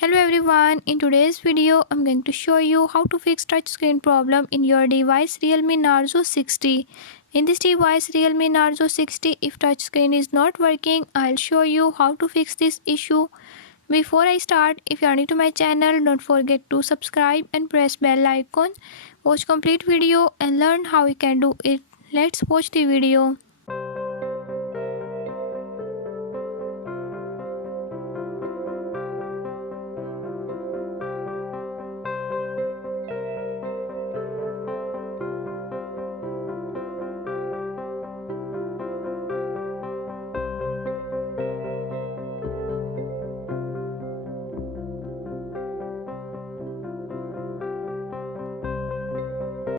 Hello everyone, in today's video I'm going to show you how to fix touchscreen problem in your device Realme Narzo 60. In this device Realme Narzo 60, if touchscreen is not working, I'll show you how to fix this issue. Before I start, if you are new to my channel, don't forget to subscribe and press bell icon. Watch complete video and learn how you can do it. Let's watch the video.